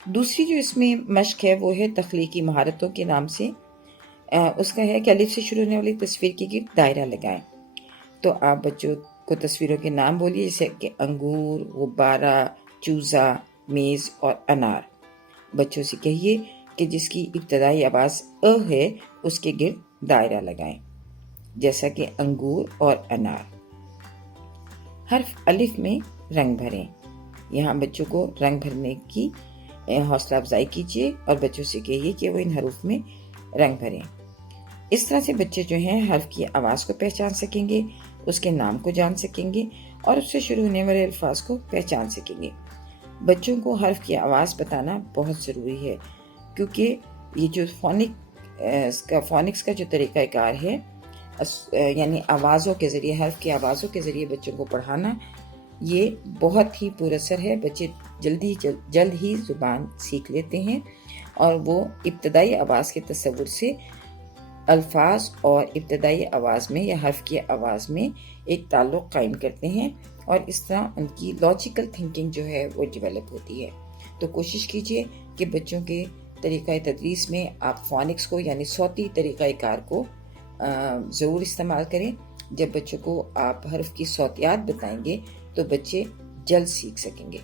دوسری جو اس میں مشق ہے وہ ہے تخلیقی مہارتوں کے نام سے. اس کا ہے کہ الف سے شروع ہونے والی تصویر کے گرد دائرہ لگائیں. تو آپ بچوں کو تصویروں کے نام بولیے، جیسے کہ انگور، غبارہ، چوزا، میز اور انار. بچوں سے کہیے کہ جس کی ابتدائی آواز ا ہے اس کے گرد دائرہ لگائیں، جیسا کہ انگور اور انار. حرف الف میں رنگ بھریں. یہاں بچوں کو رنگ بھرنے کی حوصلہ افزائی کیجیے اور بچوں سے کہیے کہ وہ ان حروف میں رنگ بھریں. اس طرح سے بچے جو ہیں حرف کی آواز کو پہچان سکیں گے، اس کے نام کو جان سکیں گے اور اس سے شروع ہونے والے الفاظ کو پہچان سکیں گے. بچوں کو حرف کی آواز بتانا بہت ضروری ہے، کیونکہ یہ جو فونکس کا جو طریقہ کار ہے، یعنی آوازوں کے ذریعے، حرف کی آوازوں کے ذریعے بچوں کو پڑھانا، یہ بہت ہی پر اثر ہے. بچے جلد ہی زبان سیکھ لیتے ہیں اور وہ ابتدائی آواز کے تصور سے الفاظ اور ابتدائی آواز میں یا حرف کی آواز میں ایک تعلق قائم کرتے ہیں، اور اس طرح ان کی لاجیکل تھنکنگ جو ہے وہ ڈیولپ ہوتی ہے. تو کوشش کیجئے کہ بچوں کے طریقہ تدریس میں آپ فونکس کو یعنی صوتی طریقہ کار کو ضرور استعمال کریں. جب بچوں کو آپ حرف کی صوتیات بتائیں گے تو بچے جلد سیکھ سکیں گے.